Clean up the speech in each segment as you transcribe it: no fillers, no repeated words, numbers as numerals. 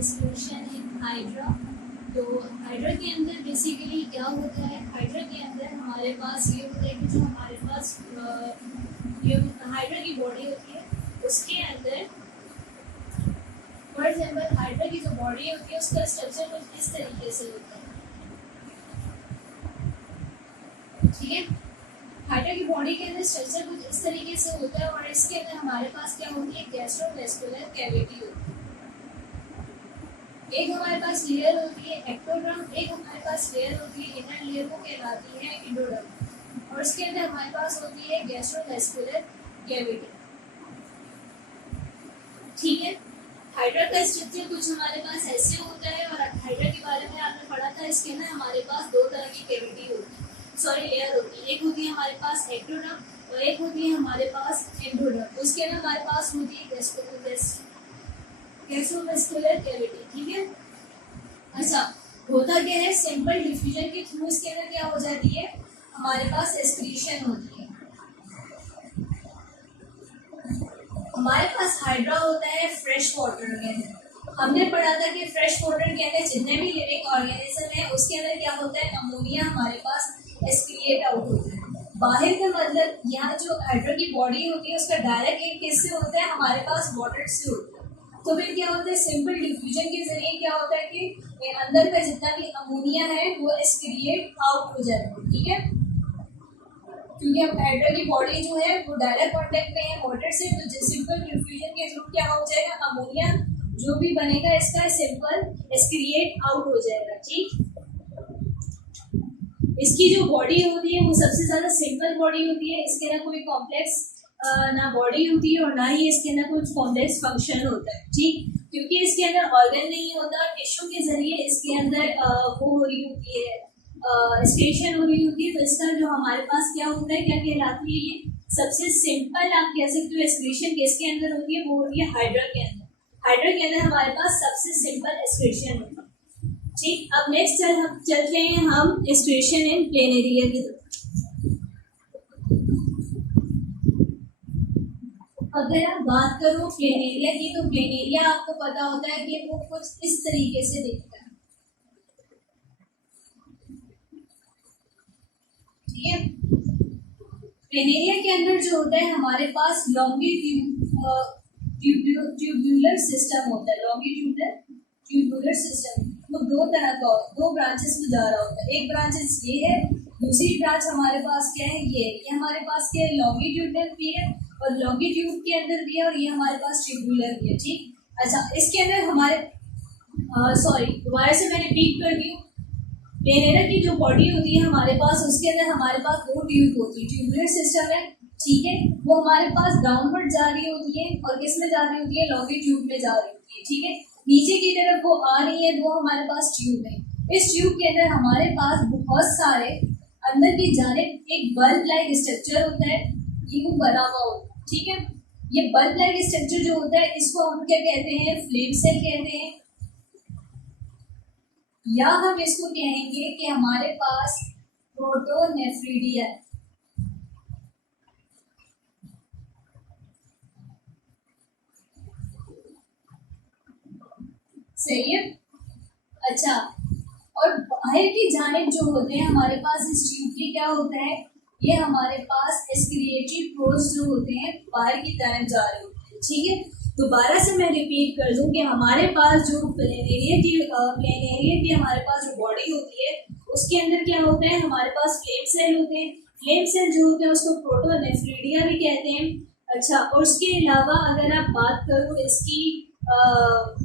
Distribution in hydra. तो hydra के अंदर बेसिकली क्या होता है, हाइड्रा के अंदर हमारे पास ये होता है कि जो हमारे पास ये हाइड्रा की बॉडी होती है उसके अंदर फॉर एग्जाम्पल हाइड्रा की जो बॉडी होती है उसका स्ट्रक्चर कुछ इस तरीके से होता है, ठीक है। हाइड्रा की बॉडी के अंदर स्ट्रक्चर कुछ इस तरीके से होता है और इसके अंदर हमारे पास क्या होती है, गैस्ट्रोवेस्कुलर कैविटी होती है। एक हमारे पास लेयर होती है एक्टोडर्म, एक हमारे पास लेयर होती है इनर लेयर, वो कहलाती है एंडोडर्म, और इसके अंदर हमारे पास होती है गैस्ट्रोवेस्कुलर कैविटी, ठीक है। हाइड्रा का स्ट्रक्चर कुछ हमारे पास ऐसे होता है और हाइड्रा के बारे में आपने पढ़ा था, इसके अंदर हमारे पास दो तरह की कैविटी होती है, सॉरी लेयर होती है। एक होती है हमारे पास एक्टोडर्म और एक होती है हमारे पास एंडोडर्म। उसके अंदर हमारे पास होती है गैस्ट्रोवेस्कुलर कैविटी, ठीक है। अच्छा, होता क्या है, सिंपल डिफ्यूजन के थ्रू इसके अंदर क्या हो जाती है, हमारे पास एक्सक्रीशन होती है। हमारे पास हाइड्रा होता है फ्रेश वाटर के अंदर। हमने पढ़ा था कि फ्रेश वाटर के अंदर जितने भी लिविंग ऑर्गेनिज्म है उसके अंदर क्या होता है, अमोनिया हमारे पास एक्सक्रिएट आउट होता है। बाहर का मतलब यहाँ जो हाइड्रा की बॉडी होती है उसका डायरेक्ट लिंक किससे होता है, हमारे पास वाटर से होता है। तो फिर क्या होता है, सिंपल डिफ्यूजन के जरिए क्या होता है कि अंदर का जितना भी अमोनिया है वो एक्सक्रिएट आउट हो जाता है, ठीक है। क्योंकि अब हाइड्रा की बॉडी जो है वो डायरेक्ट कांटेक्ट में है वाटर से, तो सिंपल डिफ्यूजन के थ्रू क्या हो जाएगा, अमोनिया जो भी बनेगा इसका सिंपल एक्सक्रिएट आउट हो जाएगा, ठीक। इसकी जो बॉडी होती है वो सबसे ज्यादा सिंपल बॉडी होती है, इसके ना कोई कॉम्प्लेक्स ना बॉडी होती है और ना ही इसके अंदर कुछ कॉम्प्लेक्स फंक्शन होता है, ठीक। क्योंकि इसके अंदर ऑर्गन नहीं होता, टिश्यू के जरिए इसके अंदर वो हो रही होती है, एक्सक्रीशन हो रही होती है। तो इसका जो हमारे पास क्या होता है, क्या कहलाती है, ये सबसे सिंपल आप कह सकते हो एक्सक्रीशन किसके अंदर होती है, वो होती है हाइड्रा के अंदर। हाइड्रा के अंदर हमारे पास सबसे सिंपल एक्सक्रीशन होती है, ठीक। अब नेक्स्ट चलते हैं हम एक्सक्रीशन इन प्लेन एरिया की तरफ। अगर आप बात करो प्लेन एरिया की, तो प्लेन एरिया आपको पता होता है कि वो कुछ इस तरीके से दिखता है, ठीक है। प्लेन एरिया के अंदर जो होता है हमारे पास ट्यूब्यूलर सिस्टम होता है, लॉन्गिट्यूडनल ट्यूब्यूलर सिस्टम। वो दो तरह का, दो ब्रांचेस में जा रहा होता है। एक ब्रांचेस ये है, दूसरी ब्रांच हमारे पास क्या है, ये हमारे पास क्या है, लॉन्गिट्यूडनल भी है और लॉन्गिट्यूड के अंदर भी है, और ये हमारे पास ट्यूबुलर भी है, ठीक। अच्छा, इसके अंदर हमारे सॉरी दोबारा से मैं रिपीट कर दी हूँ। प्लेन एरिया की जो बॉडी होती है हमारे पास, उसके अंदर हमारे पास दो ट्यूब होती है, ट्यूबुलर सिस्टम है, ठीक है। वो हमारे पास डाउनवर्ड जा रही होती है और किस में जा रही होती है, लॉन्गिट्यूड में जा रही होती है, ठीक है। नीचे की तरफ वो आ रही है, वो हमारे पास ट्यूब है। इस ट्यूब के अंदर हमारे पास बहुत सारे अंदर की जानिब एक बल्ब लाइक स्ट्रक्चर होता है, ये वो बना हुआ होता है, ठीक है। ये बल्ब लाइक स्ट्रक्चर जो होता है इसको हम क्या कहते हैं, फ्लेम सेल कहते हैं, या हम इसको कहेंगे कि हमारे पास प्रोटोनेफ्रिडिया है, सही है। अच्छा, और बाहर की जानिब जो होते हैं हमारे पास इस ट्यूब के क्या होता है, ये हमारे पास एक्सक्रिएटरी पोर्स जो होते हैं बाहर की तरफ जा रहे होते हैं, ठीक है। दोबारा से मैं रिपीट कर दूं कि हमारे पास जो प्लेन एरिया की हमारे पास जो बॉडी होती है उसके अंदर क्या होता है, हमारे पास फ्लेम सेल होते हैं। फ्लेम सेल जो होते हैं उसको प्रोटोनेफ्रिडिया भी कहते हैं। अच्छा, और उसके अलावा अगर आप बात करो इसकी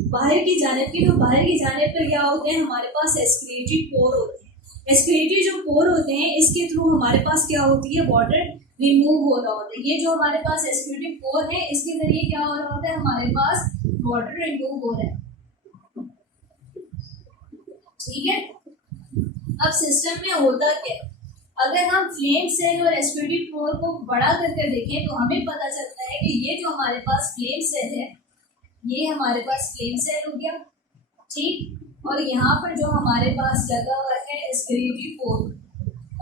बाहर की जानिब की, तो बाहर की जानिब पर क्या होते हैं, हमारे पास एक्सक्रिएटरी पोर होते हैं। एक्सक्रिएटरी जो पोर होते हैं इसके थ्रू हमारे पास क्या होती है, वाटर रिमूव हो रहा होता है। ये जो हमारे पास एक्सक्रिएटरी पोर है इसके जरिए क्या हो रहा होता है, हमारे पास वाटर रिमूव हो रहा है, ठीक है। अब सिस्टम में होता क्या है, अगर हम फ्लेम सेल और एक्सक्रिएटरी पोर को बड़ा करके देखें तो हमें पता चलता है कि ये जो हमारे पास फ्लेम सेल है, ये हमारे पास फ्लेम सेल हो गया, ठीक। और यहाँ पर जो हमारे पास लगा हुआ है एक्सक्रिएटरी पोर,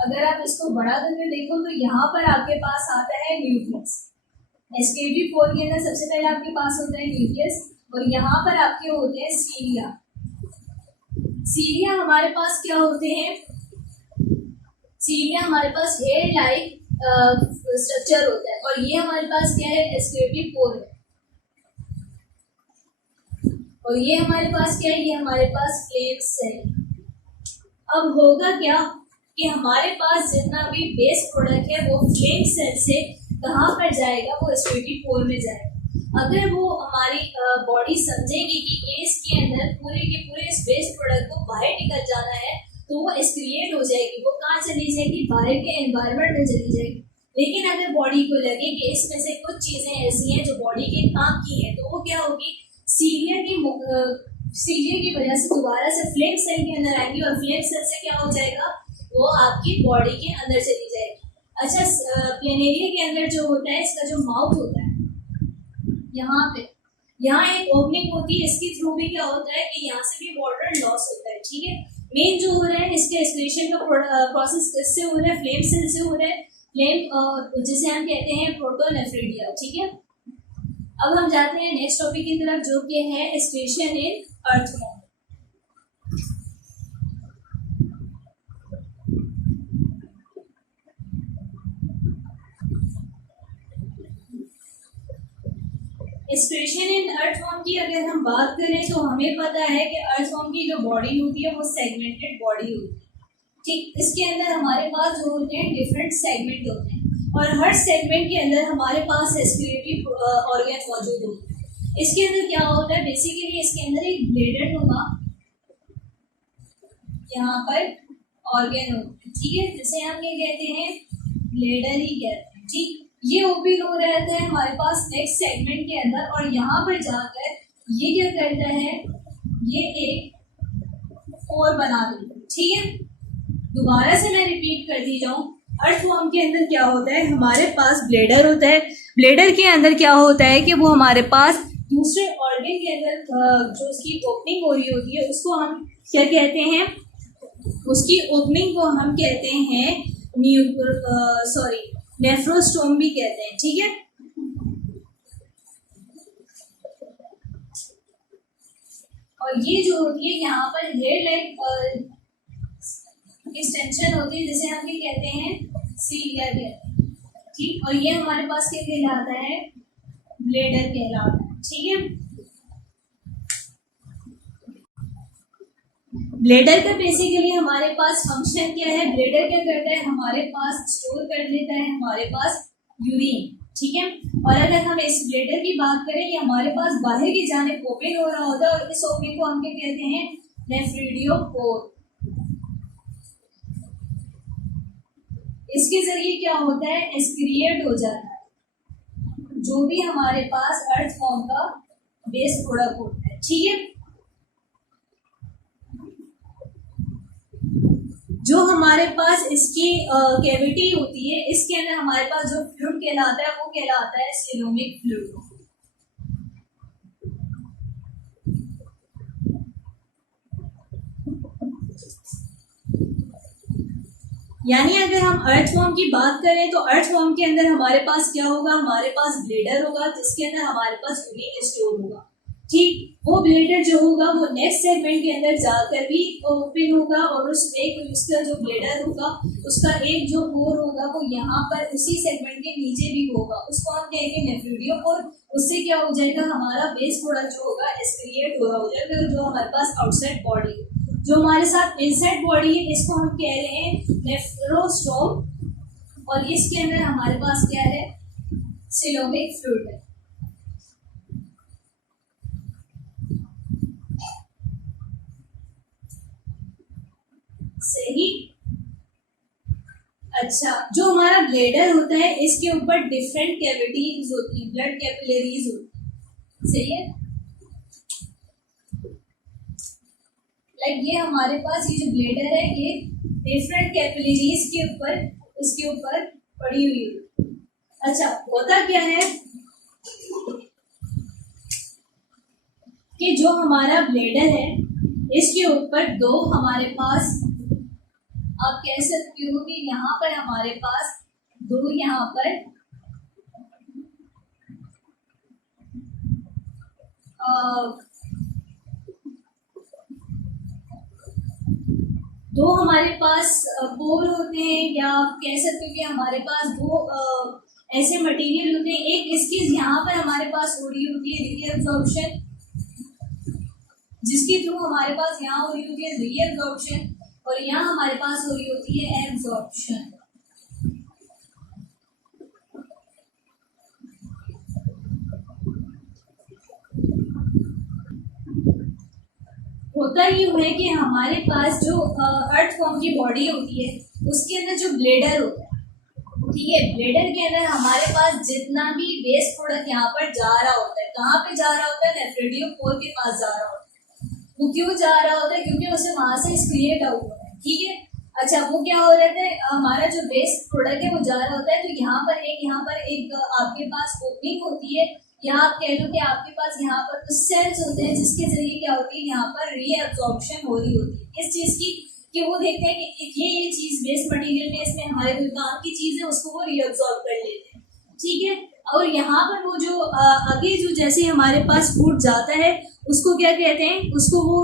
अगर आप इसको बड़ा करके देखो तो यहाँ पर आपके पास आता है न्यूक्लियस। एक्सक्रिएटरी पोर के अंदर सबसे पहले आपके पास होता है न्यूक्लियस, और यहाँ पर आपके होते हैं सीलिया। सीलिया हमारे पास क्या होते हैं? सीलिया हमारे पास हेयर लाइक स्ट्रक्चर होता है, और ये हमारे पास क्या है? एस्केलेटरी पोर है। और ये हमारे पास क्या है? ये हमारे पास फ्लेम सेल। अब होगा क्या कि हमारे पास जितना भी बेस प्रोडक्ट है वो फ्लेम सेल से कहाँ पर जाएगा? वो एस्केलेटरी पोर में जाएगा। अगर वो हमारी बॉडी समझेगी कि इसके अंदर पूरे के पूरे इस बेस प्रोडक्ट को बाहर निकल जाना है, तो वो एक्सक्रिएट हो जाएगी, वो कहाँ चली जाएगी? बाहर के एनवायरनमेंट में चली जाएगी। लेकिन अगर बॉडी को लगे कि इसमें से कुछ चीजें ऐसी हैं जो बॉडी के काम की है, तो वो क्या होगी? सीलिया की वजह से दोबारा से फ्लेम सेल के अंदर आएंगी, और फ्लेम सेल से क्या हो जाएगा? वो आपकी बॉडी के अंदर चली जाएगी। अच्छा, प्लेनेरिया के अंदर जो होता है, इसका जो माउथ होता है, यहाँ एक ओपनिंग होती है, इसके थ्रू भी क्या होता है कि यहाँ से भी वाटर लॉस होता है। ठीक है, मेन जो हो रहा है इसके एक्सक्रीशन का प्रोसेस किससे हो रहा है? फ्लेम सेल से हो रहा है। फ्लेम जिसे हम कहते हैं प्रोटोनेफ्रिडिया। ठीक है, अब हम जाते हैं नेक्स्ट टॉपिक की तरफ, जो कि है एक्सक्रीशन इन अर्थवॉर्म। एक्सक्रीशन इन अर्थवॉर्म की अगर हम बात करें तो हमें पता है कि अर्थवॉर्म की जो बॉडी होती है वो सेगमेंटेड बॉडी होती है। ठीक, इसके अंदर हमारे पास जो होते हैं डिफरेंट सेगमेंट होते हैं, और हर सेगमेंट के अंदर हमारे पास रेस्पिरेटरी ऑर्गन मौजूद होते हैं। इसके अंदर क्या होता है? बेसिकली इसके अंदर एक ब्लेडर होगा, यहाँ पर ऑर्गन होता है। ठीक है, जिसे हम क्या कहते हैं? ब्लेडर ही कहते हैं। ठीक, ये ओपन हो रहता है हमारे पास नेक्स्ट सेगमेंट के अंदर, और यहाँ पर जाकर ये क्या करता है? ये एक पोर बना देता है। ठीक है, दोबारा से मैं रिपीट कर दी जाऊं, अर्थवॉर्म के अंदर क्या होता है? हमारे पास ब्लेडर होता है। ब्लेडर के अंदर क्या होता है कि वो हमारे पास दूसरे ऑर्गन के अंदर जो उसकी ओपनिंग हो रही होती है, उसको हम क्या कहते हैं? उसकी ओपनिंग को हम कहते हैं नेफ्रोस्टोम भी कहते हैं। ठीक है, और ये जो होती है यहाँ पर हेड लाइक एक्सटेंशन होती है, जिसे हम क्या कहते हैं? सीलिया कहते हैं। ठीक, और ये हमारे पास क्या कहलाता है? ब्लेडर कहलाता है। ठीक है, ब्लेडर का बेसिकली हमारे पास फंक्शन क्या है? ब्लेडर क्या करता है? हमारे पास स्टोर कर लेता है हमारे पास यूरिन। ठीक है, और अगर हम इस ब्लेडर की बात करें, ये हमारे पास बाहर की जानिब ओपन हो रहा होता है, और इस ओपनिंग को हम क्या कहते हैं? नेफ्रिडियोपोर। इसके जरिए क्या होता है? एक्सक्रिएट हो जाता है जो भी हमारे पास अर्थवॉर्म का बेस प्रोडक्ट होता है। ठीक है, जो हमारे पास इसकी कैविटी होती है, इसके अंदर हमारे पास जो फ्लूइड कहलाता है वो कहलाता है सिलोमिक फ्लूइड। यानी अगर हम अर्थवॉर्म की बात करें तो अर्थवॉर्म के अंदर हमारे पास क्या होगा? हमारे पास ब्लेडर होगा, जिसके अंदर हमारे पास यूरिन स्टोर होगा। ठीक, वो ब्लेडर जो होगा वो नेक्स्ट सेगमेंट के अंदर जाकर भी ओपन होगा, और उसका जो ब्लेडर होगा उसका एक जो पोर होगा वो यहाँ पर उसी सेगमेंट के नीचे भी होगा, उसको हम कहेंगे नेफ्रिडियोपोर। उससे क्या हो जाएगा? हमारा बेस प्रोडक्ट जो होगा एक्सक्रिएट हो जाएगा, जो हमारे पास आउटसाइड बॉडी, जो हमारे साथ इनसाइड बॉडी है, इसको हम कह रहे हैं नेफ्रोस्टोम, और इसके अंदर हमारे पास क्या है? सिलोमिक फ्लूइड है। सही। अच्छा, जो हमारा ब्लेडर होता है इसके ऊपर डिफरेंट कैविटीज होती है, ब्लड कैपिलरीज होती है। सही है, लाइक ये हमारे पास ये जो ब्लेडर है ये डिफरेंट कैपिलरीज के ऊपर उसके ऊपर पड़ी हुई है। अच्छा, होता क्या है कि जो हमारा ब्लेडर है इसके ऊपर दो हमारे पास, आप कह सकते हो कि यहाँ पर हमारे पास दो दो हमारे पास पोर होते हैं, या आप कह सकते हो कि हमारे पास दो ऐसे मटेरियल होते हैं। एक इसकी यहाँ पर हमारे पास हो रही होती है रीअब्जॉर्प्शन, जिसके थ्रू हमारे पास यहाँ हो रही होती है रीअब्जॉर्प्शन, और यहाँ हमारे पास हो रही होती है एब्जॉर्प्शन। होता यूँ है कि हमारे पास जो अर्थ फॉर्म की बॉडी होती है उसके अंदर जो ब्लेडर होता है, ठीक है, ब्लेडर के अंदर हमारे पास जितना भी वेस्ट प्रोडक्ट यहाँ पर जा रहा होता है, कहाँ पे जा रहा होता है, नेफ्रेडियोपोर के पास जा रहा होता है। वो क्यों जा रहा होता है? क्योंकि उसे वहां से एक्सक्रिएट आउट होता है, ठीक है। अच्छा, वो क्या हो रहा है, हमारा जो वेस्ट प्रोडक्ट है वो जा रहा होता है, तो यहाँ पर एक आपके पास ओपनिंग होती है, या आप कह लो कि आपके पास यहाँ पर कुछ सेल्स होते हैं जिसके जरिए क्या होती है, यहाँ पर रीअब्जॉर्प्शन हो रही होती है। इस चीज की कि वो देखते हैं कि ये चीज वेस्ट मटेरियल में इसमें हमारे कोई काम की चीज है, उसको वो रीअब्जॉर्ब कर लेते हैं, ठीक है। और यहाँ पर वो जो आगे जो जैसे हमारे पास फूड जाता है उसको क्या कहते हैं, उसको वो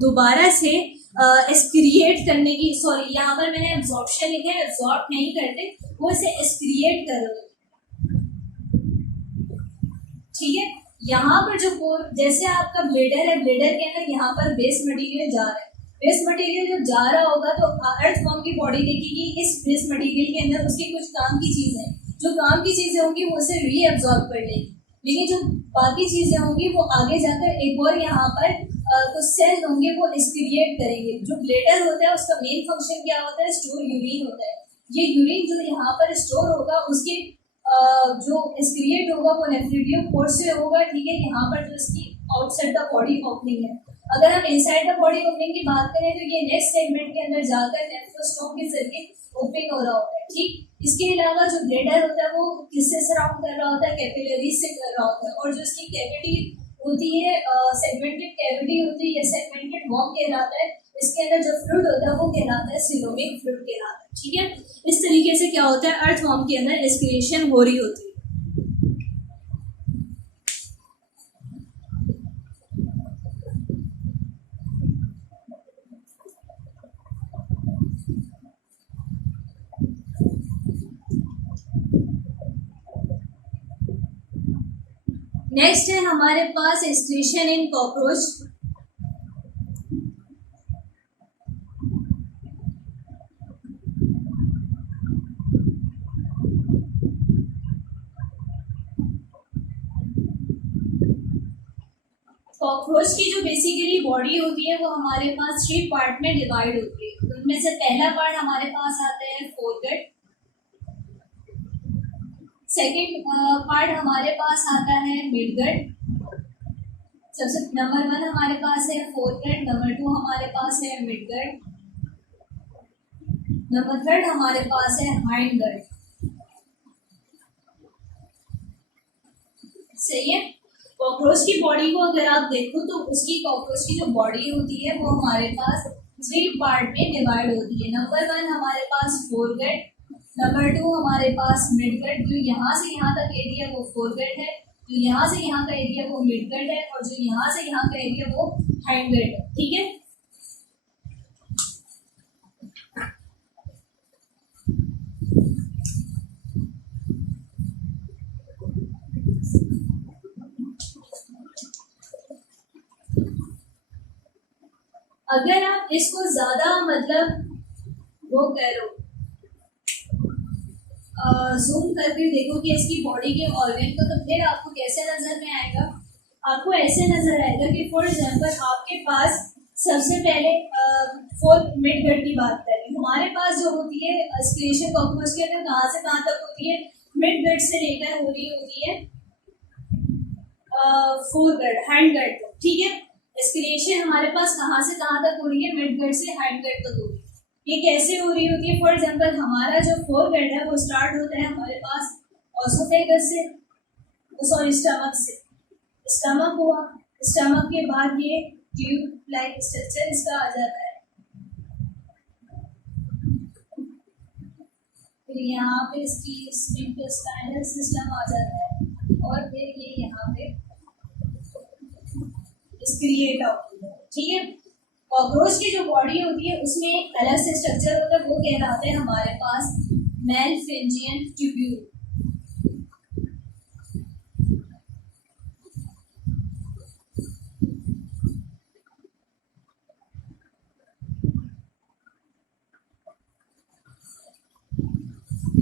दोबारा से एक्सक्रिएट करने की, सॉरी यहाँ पर मैंने एब्जॉर्प्शन लिखा है, एब्जॉर्ब नहीं करते, वो इसे एक्सक्रिएट कर रहे, ठीक है। यहाँ पर जो जैसे आपका ब्लेडर है, ब्लेडर के अंदर यहाँ पर वेस्ट मटेरियल जा रहा है, वेस्ट मटेरियल जब जा रहा होगा तो अर्थ फॉर्म की बॉडी देखेगी इस वेस्ट मटेरियल के अंदर उसकी कुछ काम की चीजें, जो काम की चीजें होंगी वो उसे रीअब्जॉर्ब कर लेगी, लेकिन जो बाकी चीजें होंगी वो आगे जाकर एक और यहाँ पर कुछ सेल होंगे वो एक्सक्रिएट करेंगे। जो ब्लेडर होता है उसका मेन फंक्शन क्या होता है, स्टोर यूरिन होता है। ये यूरिन जो यहाँ पर स्टोर होगा उसके जो एक्सक्रिएट होगा वो नेफ्रेडियोपोर से होगा, ठीक है। यहाँ पर जो इसकी आउटसाइड द बॉडी ओपनिंग है, अगर हम इनसाइड द बॉडी ओपनिंग की बात करें तो ये नेक्स्ट सेगमेंट के अंदर जाकर नेफ्रोस्टोम के जरिए ओपनिंग हो रहा होता है, ठीक। इसके अलावा जो ब्लेडर होता है वो किससे सराउंड कर रहा होता है, कैपिलरीज से कर रहा होता है, और जो इसकी कैविटी होती है सेगमेंटेड कैविटी होती है या सेगमेंटेड वॉर्म कहलाता है, इसके अंदर जो फ्लूइड होता है वो कहलाता है सीलोमिक फ्लूइड कहलाता है, ठीक है। इस तरीके से क्या होता है, अर्थवॉर्म के अंदर एस्पिरेशन हो रही होती है। नेक्स्ट है हमारे पास एक्सक्रीशन इन कॉकरोच। कॉकरोच की जो बेसिकली बॉडी होती है वो हमारे पास 3 पार्ट में डिवाइड होती है। उनमें से पहला पार्ट हमारे पास आता है फोरगट, सेकेंड पार्ट हमारे पास आता है मिडगट, सबसे नंबर 1 हमारे पास है फोरगट, नंबर 2 हमारे पास है मिडगट, नंबर 3 हमारे पास है हाइंडगट, सही है। कॉकरोच की बॉडी को अगर आप देखो तो उसकी कॉकरोच की जो बॉडी होती है वो हमारे पास 3 पार्ट में डिवाइड होती है। नंबर 1 हमारे पास फोरगट, नंबर 2 हमारे पास मिडगट, जो यहाँ से यहाँ तक एरिया वो फोरगट है, जो यहाँ से यहाँ का एरिया वो मिडगट है, और जो यहाँ से यहाँ का एरिया वो हाइंडगट है, ठीक है। अगर आप इसको ज्यादा मतलब वो करो जूम करके देखो कि इसकी बॉडी के ऑर्गन को, तो फिर आपको कैसे नजर में आएगा, आपको ऐसे नजर आएगा कि फॉर एग्जांपल आपके पास सबसे पहले मिडगट की बात करें, हमारे पास जो होती है एस्पिरेशन कॉकरोच के अंदर कहाँ से कहाँ तक होती है, मिडगट से लेकर हो रही होती है फोरगट, हैंडगट, ठीक है। एस्पिरेशन हमारे पास कहाँ से कहाँ तक हो रही है, मिडगट से हाइंडगट तक हो रही है। ये कैसे हो रही होती है, फॉर एग्जांपल हमारा जो फोरगट है वो स्टार्ट होता है हमारे पास ऑसोफेगस से, सॉरी स्टमक से, स्टमक हुआ, स्टमक के बाद ये ट्यूब लाइक स्ट्रक्चर इसका आ जाता है, फिर यहाँ पे इसकी स्फिंक्टर स्पाइनल सिस्टम आ जाता है, और फिर ये यहाँ पे इज क्रिएट आउट, ठीक है। कॉकरोच की जो बॉडी होती है उसमें एक अलग से स्ट्रक्चर होता है, वो कहलाते हैं हमारे पास मेलफिंजियन ट्यूब्यूल।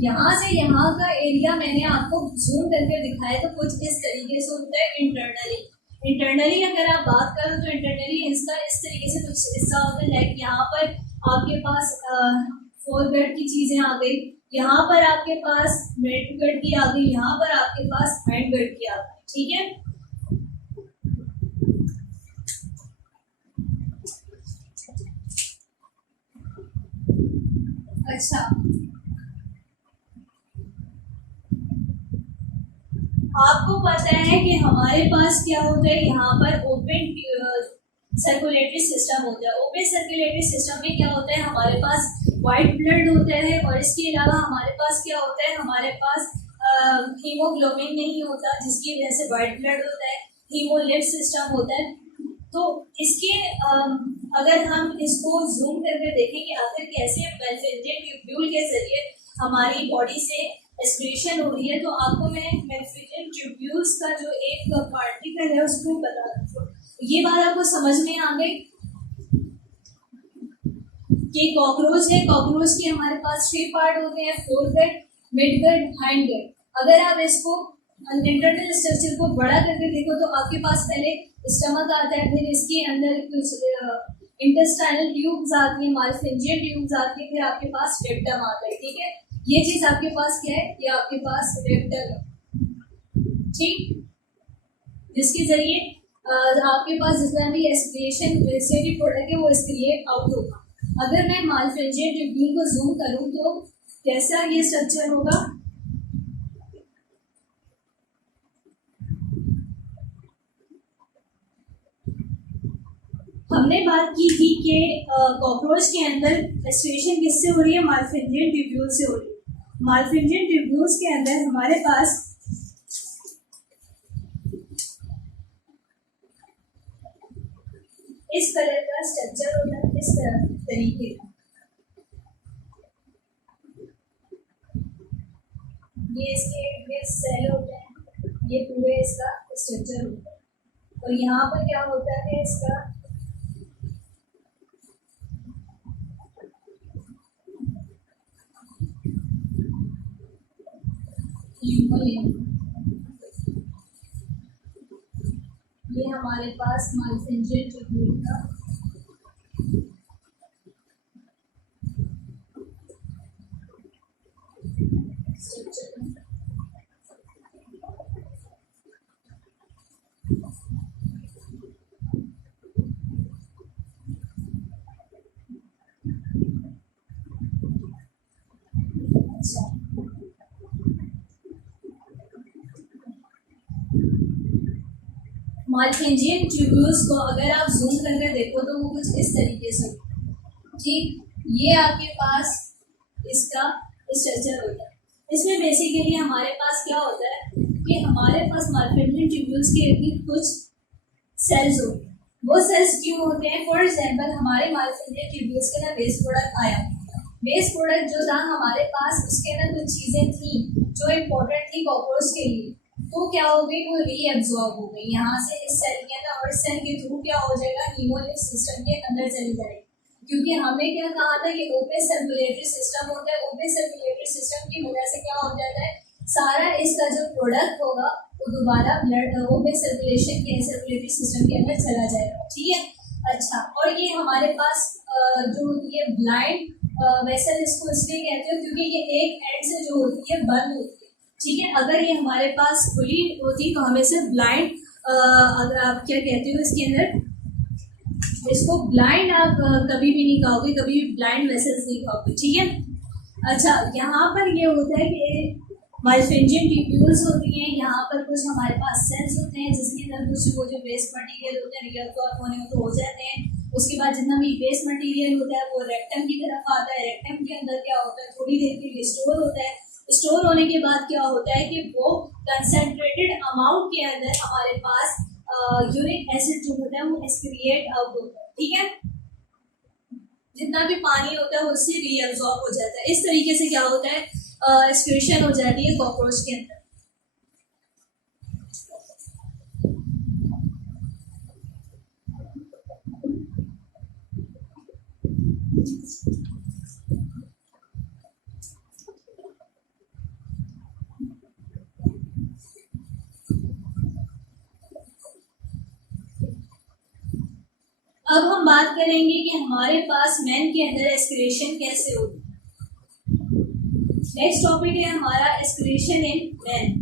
यहाँ से यहाँ का एरिया मैंने आपको जूम करके दिखाया तो कुछ इस तरीके से होता है इंटरनली। इंटरनली अगर आप बात करो तो इंटरनली इसका इस तरीके से कुछ हिस्सा होता है, लाइक यहाँ पर आपके पास फोरगेट की चीजें आ गई, यहाँ पर आपके पास मिडगट की आ गई, यहाँ पर आपके पास हाइंडगट की आ गई, ठीक है। अच्छा, आपको पता है कि हमारे पास क्या होता है, यहाँ पर ओपन सर्कुलेटरी सिस्टम होता है। ओपन सर्कुलेटरी सिस्टम में क्या होता है, हमारे पास व्हाइट ब्लड होता है और इसके अलावा हमारे पास क्या होता है, हमारे पास हीमोग्लोबिन नहीं होता जिसकी वजह से व्हाइट ब्लड होता है, हीमोलिम्फ सिस्टम होता है। तो इसके अगर हम इसको जूम करके देखें कि आखिर कैसे मेलफिंजियन ट्यूब्यूल के जरिए हमारी बॉडी से एस्पिरेशन हो रही है, तो आपको मैं मेलफिंजियन ट्यूब्यूल्स का जो एक पार्टिकल है उसको बता दूँ। ये बात आपको समझ में आ गई कि कॉकरोच है, कॉकरोच के हमारे पास 3 पार्ट होते हैं, फोरगट, मिडगट, हाइंडगट। अगर आप इसको इंटरनल स्ट्रक्चर को बड़ा करके देखो तो आपके पास पहले स्टमक आता है, फिर इसके अंदर कुछ इंटेस्टाइनल ट्यूब्स आती है, मेलफिंजियन ट्यूब्स आती है, फिर आपके पास रेक्टम आता है, ठीक है। ये चीज आपके पास क्या है, ये आपके पास रेक्टम है, ठीक, जिसके जरिए आपके पास जितना भी एस्पिरेशन से भी प्रोडक्ट है वो एक्सक्रिएट आउट होगा। अगर मैं मेलफिंजियन ट्यूब्यूल को जूम करूं तो कैसा ये स्ट्रक्चर होगा, हमने बात की थी कि कॉकरोच के अंदर एस्पिरेशन किससे हो रही है, मेलफिंजियन ट्यूब्यूल से हो रही है। मेलफिंजियन ट्यूब्यूल्स के अंदर हमारे पास इस तरह का स्ट्रक्चर होता है, इस तरह तरीके का। ये इसके सेल होते हैं, ये पूरे इसका स्ट्रक्चर होता है, और यहाँ पर क्या होता है इसका ये हमारे पास मेलफिंजियन ट्यूब्यूल का स्ट्रक्चर है। अच्छा, मेलफिंजियन ट्यूब्यूल्स को अगर आप जूम करके देखो तो वो कुछ इस तरीके से, ठीक, ये आपके पास इसका स्ट्रक्चर होता है। इसमें बेसिकली हमारे पास क्या होता है कि हमारे पास मेलफिंजियन ट्यूब्यूल्स के भी कुछ सेल्स होते हैं। वो सेल्स क्यों होते हैं, फॉर एग्जाम्पल हमारे मेलफिंजियन ट्यूब्यूल्स के ना वेस्ट प्रोडक्ट आया, वेस्ट प्रोडक्ट जो था हमारे पास उसके अंदर कुछ चीजें थी जो इम्पोर्टेंट थी कॉकरोच के लिए, तो क्या हो गई, वो रीअब्जॉर्ब हो गई यहाँ से इस सेल के अंदर, और इस सेल के थ्रू क्या हो जाएगा, हीमोलिम्फ सिस्टम के अंदर चली जाएगी। क्योंकि हमने क्या कहा था कि ओपन सर्कुलेटरी सिस्टम होता है, ओपन सर्कुलेटरी सिस्टम की वजह से क्या हो जाता है, सारा इसका जो प्रोडक्ट होगा वो दोबारा ब्लड ओपन सर्कुलेशन के सर्कुलेटरी सिस्टम के अंदर चला जाएगा, ठीक है। अच्छा, और ये हमारे पास जो होती है ब्लाइंड वेसल, इसको इसलिए कहते हैं क्योंकि ये एक एंड से जो होती है बंद होती है, ठीक है। अगर ये हमारे पास खुली होती तो हमें सिर्फ ब्लाइंड, अगर आप क्या कहते हो इसके अंदर, इसको ब्लाइंड आप कभी भी नहीं कहोगे, कभी भी ब्लाइंड वेसल्स नहीं कहोगे, ठीक है। अच्छा, यहाँ पर ये होता है कि मेलफिंजियन ट्यूब्यूल्स होती हैं, यहाँ पर कुछ हमारे पास सेल्स होते हैं जिसके अंदर कुछ वो जो वेस्ट मटेरियल होते हैं रीअब्सॉर्ब होने तो हो जाते हैं। उसके बाद जितना भी वेस्ट मटेरियल होता है वो रेक्टम की तरफ आता है, रेक्टम के अंदर क्या होता है, थोड़ी देर के लिए स्टोर होता है, स्टोर होने के बाद क्या होता है कि वो कंसंट्रेटेड अमाउंट के अंदर हमारे पास यूरिक एसिड जो होता है वो एक्सक्रिएट आउट होता है, ठीक है। जितना भी पानी होता है उससे रीअब्सॉर्ब हो जाता है। इस तरीके से क्या होता है, एक्सक्रीशन हो जाती है कॉकरोच के अंदर। अब हम बात करेंगे कि हमारे पास मैन के अंदर एक्सक्रीशन कैसे होती है। नेक्स्ट टॉपिक है हमारा एक्सक्रीशन इन मैन।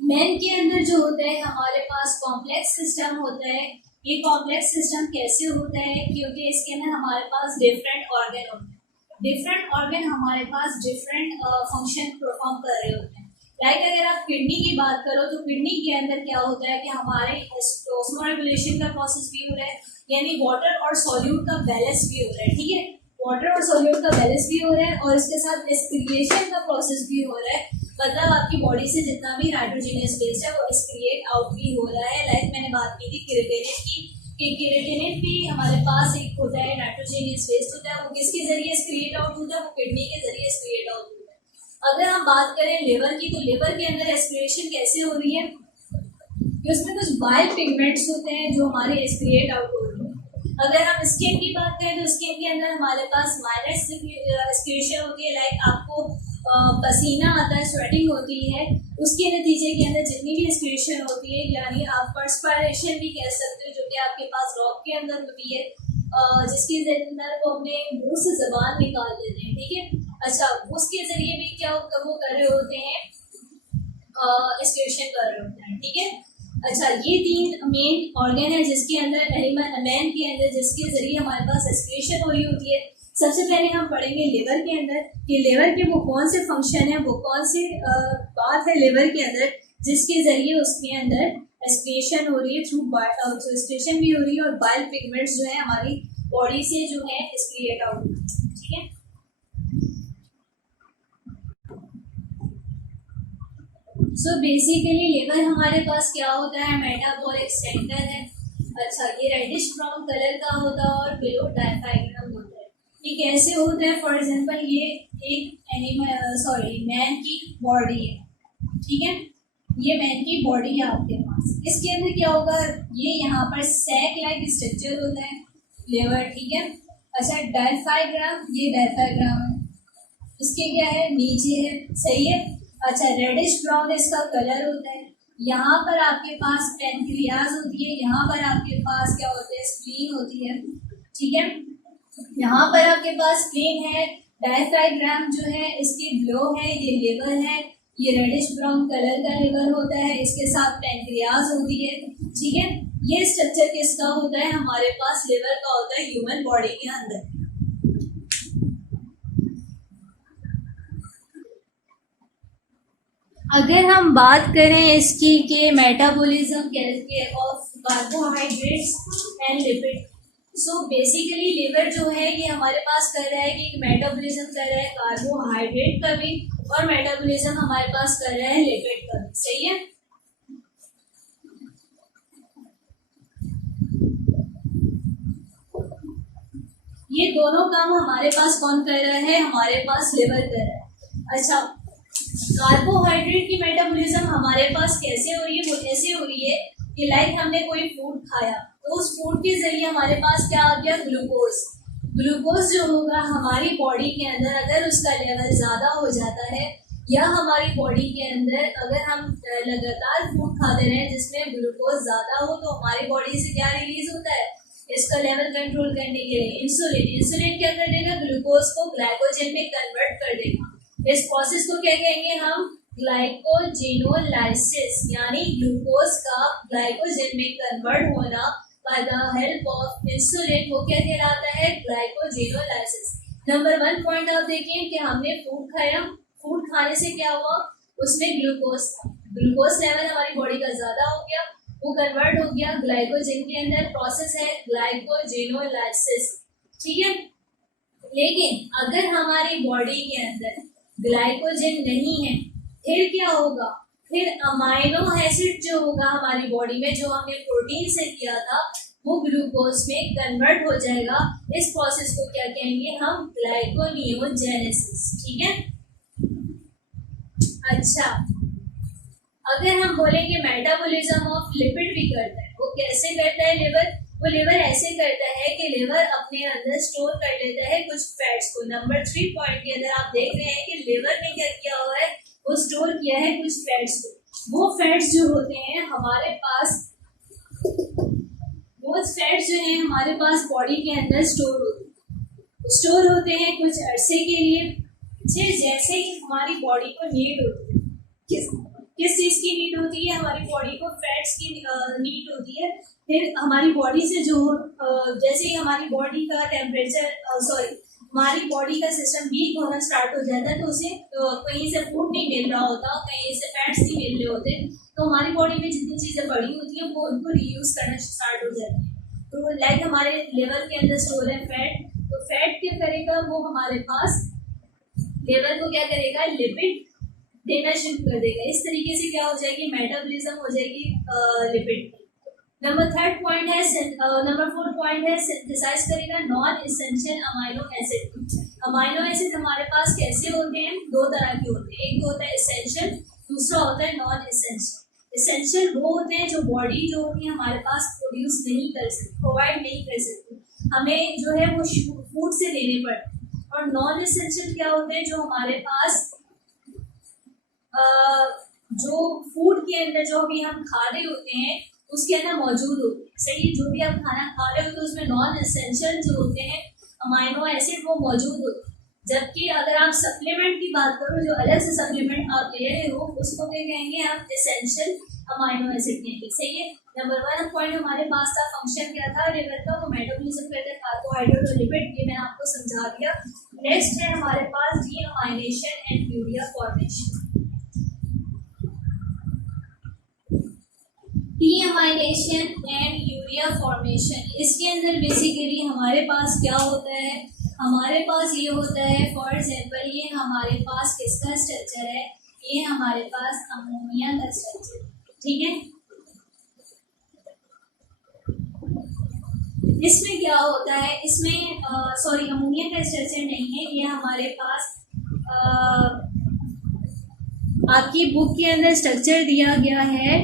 मैन के अंदर जो होता है हमारे पास कॉम्प्लेक्स सिस्टम होता है। ये कॉम्प्लेक्स सिस्टम कैसे होता है, क्योंकि इसके अंदर हमारे पास डिफरेंट ऑर्गन होते हैं। डिफरेंट ऑर्गन हमारे पास डिफरेंट फंक्शन परफॉर्म कर रहे होते हैं। लाइक अगर आप किडनी की बात करो तो किडनी के अंदर क्या होता है कि हमारे ऑस्मोरेगुलेशन का प्रोसेस भी हो रहा है, यानी वाटर और सॉल्यूट का बैलेंस भी हो रहा है, ठीक है। वाटर और सॉल्यूट का बैलेंस भी हो रहा है और इसके साथ एक्सक्रिएशन का प्रोसेस भी हो रहा है। मतलब आपकी बॉडी से जितना भी नाइट्रोजनियस वेस्ट है वो एक्सक्रिएट आउट भी हो रहा है। लाइक मैंने बात की थी केराटिन की, कि केराटिन भी हमारे पास एक होता है नाइट्रोजनियस वेस्ट होता है, वो किसके जरिए एक्सक्रिएट आउट होता है, वो किडनी के जरिए एक्सक्रिएट आउट होता है। अगर हम बात करें लिवर की, तो लिवर के अंदर एक्सक्रिएशन कैसे हो रही है, कि उसमें कुछ बाइल पिगमेंट्स होते हैं जो हमारे एक्सक्रिएट आउट हो रही है। अगर हम स्किन की बात करें तो स्किन के अंदर हमारे पास माइनस एक्सक्रिएशन होती है। लाइक आपको पसीना आता है, स्वेटिंग होती है, उसके नतीजे के अंदर जितनी भी एक्सक्रीशन होती है, यानी आप पर्सपायरेशन भी कह सकते हो, जो कि आपके पास रॉक के अंदर होती है, जिसके अंदर वो अपने मुंह से जबान निकाल देते हैं, ठीक है। अच्छा, उसके जरिए भी क्या वो कर रहे होते हैं, एक्सक्रीशन कर रहे होते हैं, ठीक है। अच्छा, ये 3 मेन ऑर्गन है जिसके अंदर मैन के अंदर जिसके जरिए हमारे पास एक्सक्रीशन हो रही होती है। सबसे पहले हम पढ़ेंगे लिवर के अंदर कि लिवर के वो कौन से फंक्शन है, वो कौन सी बात है लिवर के अंदर जिसके जरिए उसके अंदर एक्सक्रीशन हो रही है, थ्रू एक्सक्रीशन भी हो रही है और बाइल पिगमेंट्स जो है हमारी बॉडी से जो है एक्सक्रिएट आउट होती है, ठीक है। सो बेसिकली लिवर हमारे पास क्या होता है, मेटाबॉलिक सेंटर है। अच्छा, ये रेडिश ब्राउन कलर का होता है और बिलो डायफ्राम होता है। ये कैसे होता है, फॉर एग्जांपल ये एक मैन की बॉडी है, ठीक है। ये मैन की बॉडी है आपके पास, इसके अंदर क्या होगा, ये यहाँ पर सैक लाइक स्ट्रक्चर होता है लिवर, ठीक है। अच्छा, डायफ्राम, ये डायफ्राम है, इसके क्या है, नीचे है, सही है। अच्छा, रेडिश ब्राउन इसका कलर होता है। यहाँ पर आपके पास पैनक्रियाज होती है, यहाँ पर आपके पास क्या होता है, स्प्लीन होती है, ठीक है। यहाँ पर आपके पास स्प्लीन है, डायफ्राम जो है इसकी ब्लो है, ये लिवर है, ये रेडिश ब्राउन कलर का लिवर होता है, इसके साथ पैनक्रियाज होती है, ठीक है। ये स्ट्रक्चर किसका होता है, हमारे पास लिवर का होता है ह्यूमन बॉडी के अंदर। अगर हम बात करें इसकी के मेटाबॉलिज्म कैसे of carbohydrates and lipid, so basically liver जो है ये हमारे पास कर रहा है कि मेटाबॉलिज्म कर रहा है कार्बोहाइड्रेट का भी और मेटाबॉलिज्म हमारे पास कर रहा है लिपिड का भी, सही है। ये दोनों काम हमारे पास कौन कर रहा है, हमारे पास लिवर कर रहा है। अच्छा, कार्बोहाइड्रेट की मेटाबॉलिज्म हमारे पास कैसे हो रही है, वो ऐसे हो रही है कि लाइक हमने कोई फूड खाया तो उस फूड के जरिए हमारे पास क्या आ गया, ग्लूकोज। ग्लूकोज जो होगा हमारी बॉडी के अंदर अगर उसका लेवल ज्यादा हो जाता है या हमारी बॉडी के अंदर अगर हम लगातार फूड खाते रहे जिसमें ग्लूकोज ज्यादा हो तो हमारी बॉडी से क्या रिलीज होता है, इसका लेवल कंट्रोल करने के लिए इंसुलिन। इंसुलिन क्या कर देगा, ग्लूकोज को ग्लाइकोजन में कन्वर्ट कर देगा। इस प्रोसेस को क्या कहेंगे हम, ग्लाइकोजेनोलाइसिस, यानी ग्लूकोज का ग्लाइकोजन में कन्वर्ट होना by the help of insulin, वो क्या कहलाता है, ग्लाइकोजेनोलाइसिस। नंबर 1 पॉइंट आप देखिए कि हमने फूड खाया, फूड खाने से क्या हुआ, उसमें ग्लूकोज लेवल हमारी बॉडी का ज्यादा हो गया, वो कन्वर्ट हो गया ग्लाइकोजन के अंदर, प्रोसेस है ग्लाइकोजेनोलाइसिस, ठीक है। लेकिन अगर हमारी बॉडी के अंदर ग्लाइकोजन नहीं है, फिर क्या होगा, फिर अमाइनो एसिड जो होगा हमारी बॉडी में, जो हमने प्रोटीन से किया था, वो ग्लूकोज में कन्वर्ट हो जाएगा। इस प्रोसेस को क्या कहेंगे हम, ग्लाइकोनियोजेनेसिस। ठीक है। अच्छा, अगर हम बोलेंगे मेटाबॉलिज्म ऑफ लिपिड भी करता है, वो कैसे करता है लिवर, वो लिवर ऐसे करता है कि लिवर अपने अंदर स्टोर कर लेता है कुछ फैट्स को। नंबर 3 पॉइंट के अंदर आप देख रहे हैं कि लिवर ने क्या किया हुआ है, वो स्टोर किया है कुछ फैट्स को। वो फैट्स जो होते हैं हमारे पास, वो फैट्स जो है हमारे पास बॉडी के अंदर स्टोर होते हैं कुछ अरसे के लिए। फिर जैसे ही हमारी बॉडी को नीड होती है, किस चीज की नीड होती है, हमारी बॉडी को फैट्स की नीड होती है। फिर हमारी बॉडी से जो जैसे ही हमारी बॉडी का टेम्परेचर हमारी बॉडी का सिस्टम वीक होना स्टार्ट हो जाता है, तो उसे कहीं से फूड नहीं मिल रहा होता, कहीं से फैट्स नहीं मिल रहे होते, तो हमारी बॉडी में जितनी चीजें पड़ी होती हैं वो उनको रीयूज करना स्टार्ट हो जाती है। तो लाइक हमारे लिवर के अंदर स्टोर है फैट, तो फैट क्या करेगा, वो हमारे पास लिवर को क्या करेगा, लिपिड देना शुरू कर देगा। इस तरीके से क्या हो जाएगी, मेटाबॉलिज्म हो जाएगी लिपिड। नंबर 4 पॉइंट है सिंथेसाइज करेगा non essential amino acid. Amino acid हमारे पास कैसे होते हैं, दो तरह के होते हैं, एक तो होता है एसेंशियल, दूसरा होता है नॉन एसेंशियल। एसेंशियल वो होते हैं जो बॉडी जो होती है हमारे पास प्रोड्यूस नहीं कर सकती, प्रोवाइड नहीं कर सकती, हमें जो है वो फूड से लेने पड़ते हैं। और नॉन एसेंशियल क्या होते हैं, जो हमारे पास जो फूड के अंदर जो भी हम खा रहे होते हैं उसके अंदर मौजूद होते हैं। सही, जो भी आप खाना खा रहे हो तो उसमें नॉन एसेंशियल जो होते हैं अमाइनो एसिड वो मौजूद होते हैं। जबकि अगर आप सप्लीमेंट की बात करो, जो अलग से सप्लीमेंट आप ले रहे हो, उसको क्या कहेंगे आप, एसेंशियल अमाइनो एसिड कहेंगे। सही है। नंबर 1 पॉइंट हमारे पास था, फंक्शन क्या था लिवर का, वो मेटाबॉलिज्म करते हैं कार्बोहाइड्रेट और लिपिड, ये मैंने आपको समझा दिया। नेक्स्ट है हमारे पास deamination and urea formation. Deamination and urea formation, इसके अंदर बेसिकली हमारे पास क्या होता है, हमारे पास ये होता है, फॉर एग्जांपल ये हमारे पास किसका स्ट्रक्चर है, ये हमारे पास अमोनिया का स्ट्रक्चर। ठीक है। इसमें क्या होता है, इसमें अमोनिया का स्ट्रक्चर नहीं है, ये हमारे पास आपकी बुक के अंदर स्ट्रक्चर दिया गया है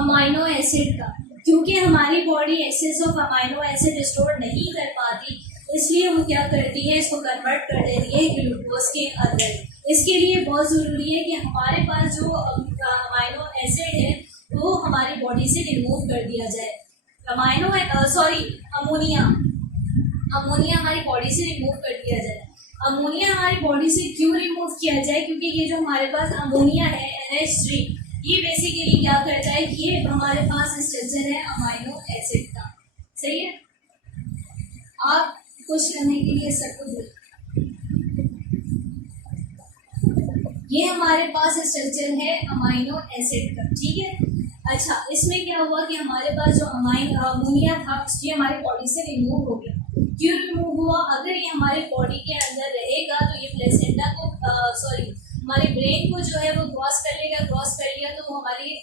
अमाइनो एसिड का। क्योंकि हमारी body excess of amino acid store नहीं कर पाती, इसलिए वो क्या करती है, इसको कन्वर्ट कर देती है ग्लूकोज के अंदर। इसके लिए बहुत ज़रूरी है कि हमारे पास जो अमाइनो एसिड है वो हमारी बॉडी से रिमूव कर दिया जाए। अमोनिया हमारी बॉडी से रिमूव कर दिया जाए। अमोनिया हमारी बॉडी से क्यों रिमूव किया जाए, क्योंकि ये जो हमारे पास अमोनिया है NH3, ये बेसिकली क्या करता है, ये हमारे पास स्ट्रक्चर है अमाइनो एसिड का। सही है। आप कुछ करने के लिए सबको, ये हमारे पास स्ट्रक्चर है अमाइनो एसिड का। ठीक है। अच्छा, इसमें क्या हुआ कि हमारे पास जो अमोनिया था ये हमारी बॉडी से रिमूव हो गया। क्यों रिमूव हुआ, अगर ये हमारे बॉडी के अंदर रहेगा तो ये प्लेसेंटा को हमारे ब्रेन को जो है वो क्रॉस कर लिया तो वो हमारी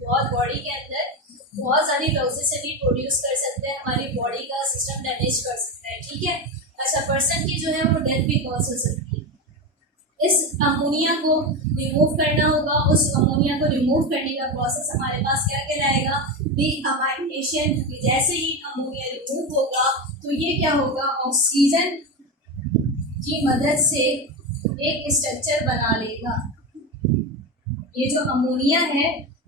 बहुत बॉडी के अंदर बहुत सारी टॉक्सिसिटी प्रोड्यूस कर सकते हैं, हमारी बॉडी का सिस्टम डैमेज कर सकता है। ठीक है। अच्छा, पर्सन की जो है वो डेथ भी कॉज हो सकती है। इस अमोनिया को रिमूव करना होगा। उस अमोनिया को रिमूव करने का प्रोसेस हमारे पास क्या कहलाएगा, डीअमाइनेशन। जैसे ही अमोनिया रिमूव होगा तो ये क्या होगा, ऑक्सीजन की मदद से एक स्ट्रक्चर बना लेगा। ये जो अमोनिया है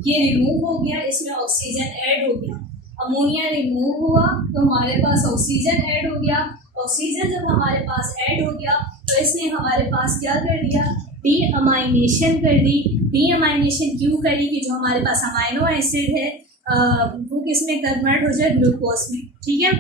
ये रिमूव हो गया, इसमें ऑक्सीजन ऐड हो गया। अमोनिया रिमूव हुआ तो हमारे पास ऑक्सीजन ऐड हो गया। ऑक्सीजन जब हमारे पास ऐड हो गया तो इसने हमारे पास क्या कर दिया, डीअमाइनेशन कर दी। डीअमाइनेशन क्यों करी, कि जो हमारे पास अमाइनो एसिड है वो किस में कन्वर्ट हो जाए, ग्लूकोज में। ठीक है।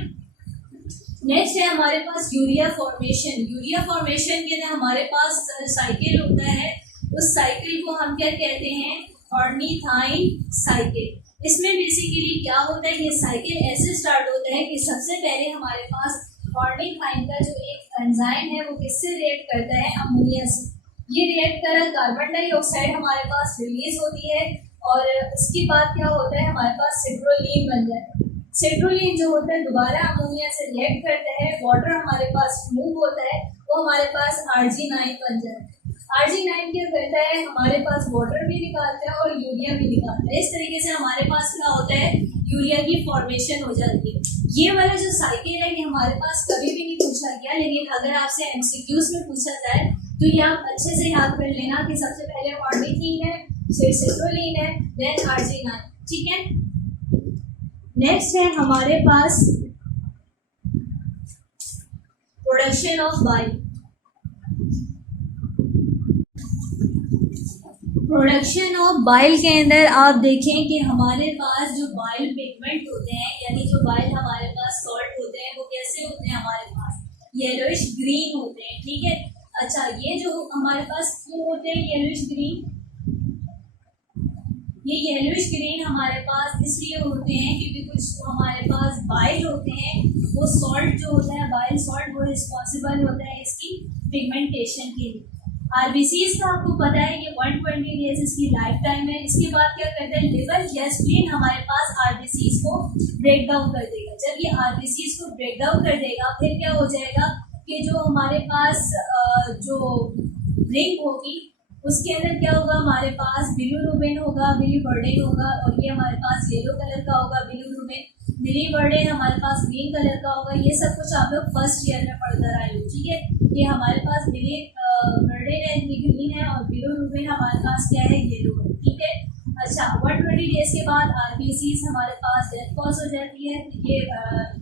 नेक्स्ट है हमारे पास यूरिया फॉर्मेशन। यूरिया फॉर्मेशन के लिए हमारे पास साइकिल होता है, उस साइकिल को हम क्या कहते हैं, ऑर्निथाइन साइकिल। इसमें बेसिकली क्या होता है, ये साइकिल ऐसे स्टार्ट होता है कि सबसे पहले हमारे पास ऑर्निथाइन का जो एक एंजाइम है वो किससे रिएक्ट करता है, अमोनिया से। ये रिएक्ट कर कार्बन डाइऑक्साइड हमारे पास रिलीज होती है और इसके बाद क्या होता है, हमारे पास सिट्रोलीन बन जाता है। सिट्रोलीन जो होता है दोबारा अमोनिया से रिएक्ट करता है, वाटर हमारे पास रिमूव होता है, वो हमारे पास Arginine बन जाता है। Arginine क्या करता है, हमारे पास वाटर भी निकालता है और यूरिया भी निकालता है। इस तरीके से हमारे पास क्या होता है, यूरिया की फॉर्मेशन हो जाती है। ये वाला जो साइकिल है ये हमारे पास कभी भी नहीं पूछा गया, लेकिन अगर आपसे एमसीक्यूज में पूछा जाए तो ये आप अच्छे से याद कर लेना कि सबसे पहले ऑर्निथीन है, फिर सिट्रोलीन है, देन आर्जिनाइन। ठीक है, नेक्स्ट है हमारे पास production of bile. Production of bile के अंदर आप देखें कि हमारे पास जो बाइल पिगमेंट होते हैं, यानी जो बाइल हमारे पास सॉल्ट होते हैं, वो कैसे होते हैं, हमारे पास येलोइश ग्रीन होते हैं। ठीक है, अच्छा ये जो हमारे पास क्यों होते हैं येलोइश ग्रीन, ये येलोइश ग्रीन हमारे पास इसलिए होते हैं क्योंकि कुछ हमारे पास बाइल होते हैं, वो सॉल्ट जो होता है बाइल सॉल्ट, वो रिस्पॉन्सिबल होता है इसकी पिगमेंटेशन के लिए। आरबीसीज का आपको पता है ये 120 डेज इसकी लाइफ टाइम है। इसके बाद क्या करते हैं, लिवर या स्प्लीन हमारे पास आरबीसीज को ब्रेक डाउन कर देगा। जब ये आरबीसीज को ब्रेक डाउन कर देगा फिर क्या हो जाएगा कि जो हमारे पास जो रिंग होगी उसके अंदर क्या होगा, हमारे पास बिलीरुबिन होगा, बिलीवर्डेन होगा, और ये हमारे पास येलो कलर का होगा बिलीरुबिन, बिलीवर्डेन हमारे पास ग्रीन कलर का होगा। ये सब कुछ आप लोग फर्स्ट ईयर में पढ़कर आए हो। ठीक है, ये हमारे पास बिलीवर्डेन है, ग्रीन है, और बिलीरुबिन हमारे पास क्या है, येलो है। ठीक है, अच्छा 120 डेज के बाद आरबीसीज हमारे पास डेथ कॉज हो जाती है, ये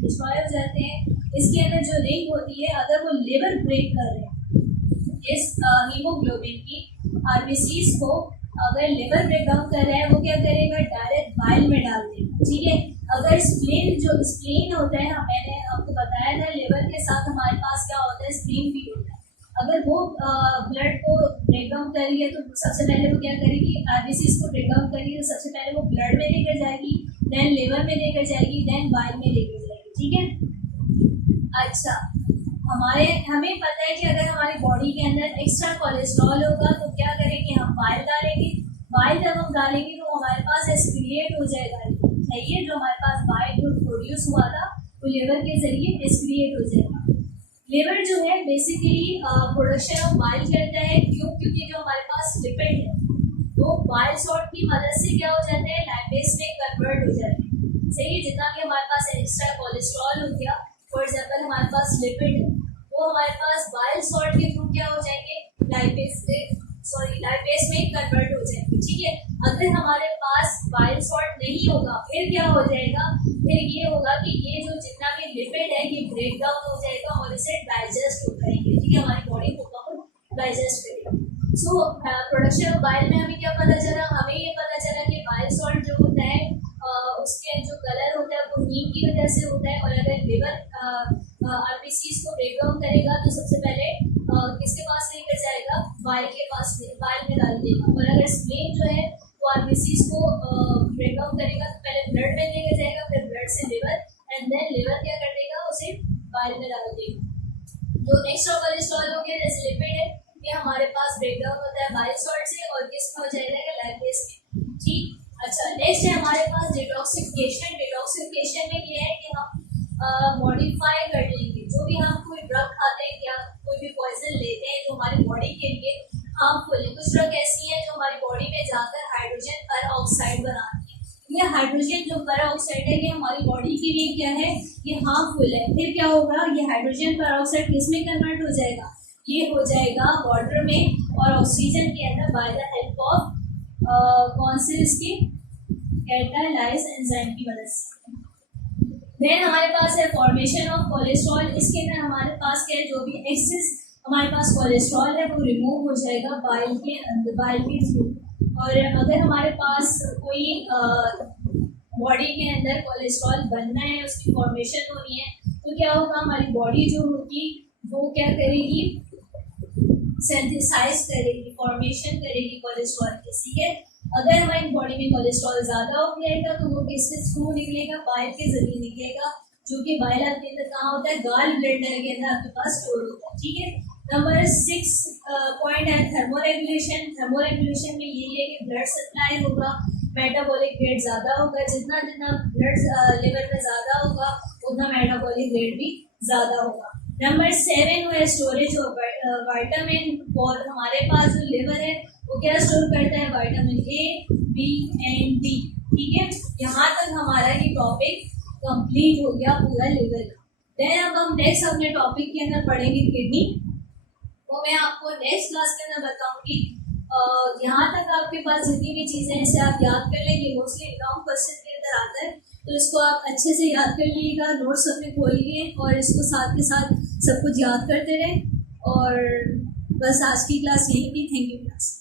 डिस्ट्रॉय हो जाते हैं। इसके अंदर जो रिंग होती है, अगर वो लिवर ब्रेक कर रहे हैं इस हीमोग्लोबिन की आरबीसीज को, अगर लिवर ब्रेक डाउन कर रहा है वो क्या करेगा, डायरेक्ट बाइल में डाल देगा। ठीक है, अगर स्प्लीन जो स्प्लीन होता है, मैंने आपको बताया था लिवर के साथ हमारे पास क्या होता है, स्प्लीन भी होता है। अगर वो ब्लड को ब्रेक डाउन करेगी तो सबसे पहले वो क्या करेगी, आरबीसीज को ब्रेक डाउन करेगी तो सबसे पहले वो ब्लड में लेकर जाएगी, देन लिवर में लेकर जाएगी, देन बाइल में लेकर जाएगी। ठीक है, अच्छा हमें पता है कि अगर हमारी बॉडी के अंदर एक्स्ट्रा कोलेस्ट्रॉल होगा तो क्या करेंगे, हम बाइल डालेंगे। बाइल जब हम डालेंगे तो हमारे पास एक्सक्रिएट हो जाएगा, चाहिए जो हमारे पास बाइल जो प्रोड्यूस हुआ था वो लिवर के जरिए एक्सक्रिएट हो जाएगा। लिवर जो है बेसिकली प्रोडक्शन ऑफ बाइल करता है, क्यों, क्योंकि जो हमारे पास लिपिड है वो बाइल सॉल्ट की मदद से क्या हो जाते हैं, लाइपेज में कन्वर्ट हो जाते हैं। सही, जितना भी हमारे पास एक्स्ट्रा कोलेस्ट्रॉल हो गया, फॉर एग्जाम्पल हमारे पास लिपिड है, वो हमारे पास बाइल सॉल्ट के थ्रू क्या हो जाएंगे, लाइपेज में कन्वर्ट हो जाएंगे। ठीक है, अगर हमारे पास बाइल सॉल्ट नहीं होगा फिर क्या हो जाएगा, फिर ये होगा कि ये जो जितना भी लिपिड है ये ब्रेक डाउन हो जाएगा और इसे डाइजेस्ट हो करेंगे। ठीक है, हमारी बॉडी को कब डाइजेस्ट करेगा। सो प्रोडक्शन ऑफ बाइल में हमें क्या पता चला, हमें ये पता चला कि बाइल सॉल्ट जो होता है उसके जो कलर होता है वो नीम की वजह से होता है, और अगर लिवर आरबीसीज को ब्रेक डाउन करेगा तो सबसे पहले किसके पास लेकर जाएगा, बाइल के पास, बाइल में डाल देगा। और अगर स्प्लीन जो है वो आरबीसीज को ब्रेक डाउन करेगा तो पहले ब्लड में लेकर जाएगा, फिर ब्लड से लिवर, एंड देन लिवर क्या कर देगा, उसे बाइल में डाल देगा। जो एक्स्ट्रा कोलेस्ट्रॉल हो गया जैसे लिपिड है, ये हमारे पास ब्रेक डाउन होता है बाइल सॉल्ट से और किसमें हो जाएगा, लाइपेज में। ठीक, अच्छा नेक्स्ट है हमारे पास डिटॉक्सिफिकेशन। डिटॉक्सिफिकेशन में ये है कि हम मॉडिफाई कर लेंगे, जो भी हम कोई ड्रग खाते हैं या कोई भी पॉइजन लेते हैं जो हमारी बॉडी के लिए हार्मफुल है। कुछ ड्रग ऐसी है जो हमारी बॉडी में जाकर हाइड्रोजन पर ऑक्साइड बनाती है। ये हाइड्रोजन जो पर ऑक्साइड है ये हमारी बॉडी के लिए क्या है, ये हार्मफुल है। फिर क्या होगा, ये हाइड्रोजन पर ऑक्साइड किस में कन्वर्ट हो जाएगा, ये हो जाएगा वाटर में और ऑक्सीजन के अंदर बाय द हेल्प ऑफ कौन से इसके कैटालाइज एंजाइम की मदद से। देन हमारे पास है फॉर्मेशन ऑफ कोलेस्ट्रॉल। इसके अंदर हमारे पास क्या है, जो भी एक्सेस हमारे पास कोलेस्ट्रॉल है वो रिमूव हो जाएगा बाइल के अंदर, बाइल के थ्रू। और अगर हमारे पास कोई बॉडी के अंदर कोलेस्ट्रॉल बनना है, उसकी फॉर्मेशन होनी है, तो क्या होगा, हमारी बॉडी जो होगी वो क्या करेगी, सिंथेसाइज करेगी, फॉर्मेशन करेगी कोलेस्ट्रॉल की। ठीक है, अगर हमारी बॉडी में कोलेस्ट्रॉल ज़्यादा हो जाएगा तो वो किसके थ्रू निकलेगा, बाइल के जरिए निकलेगा, जो कि बाइल आपके अंदर कहाँ होता है, गाल ब्लैडर के अंदर आपके पास स्टोर होता है। ठीक है, नंबर 6 पॉइंट है थर्मोरेगुलेशन। थर्मोरेगुलेशन में यही है कि ब्लड सप्लाई होगा, मेटाबॉलिक रेट ज़्यादा होगा, जितना जितना ब्लड लेवल में ज़्यादा होगा उतना मेटाबॉलिक रेट भी ज़्यादा होगा। नंबर 7 है स्टोरेज ऑफ विटामिन। और हमारे पास जो लिवर है वो क्या स्टोर करता है, vitamin A, B and D. ठीक है, यहाँ तक हमारा ये टॉपिक कंप्लीट हो गया पूरा लिवर का। देन अब हम नेक्स्ट अपने टॉपिक के अंदर पढ़ेंगे किडनी। वो मैं आपको नेक्स्ट क्लास के अंदर बताऊंगी। यहाँ तक आपके पास जितनी भी चीज़ें इसे आप याद कर लेंगे, मोस्टली एग्जाम क्वेश्चन के अंदर आता है, तो इसको आप अच्छे से याद कर लीजिएगा, नोट्स अपने खोलिए और इसको साथ के साथ सब कुछ याद करते रहें। और बस आज की क्लास यहीं थी। Thank you class.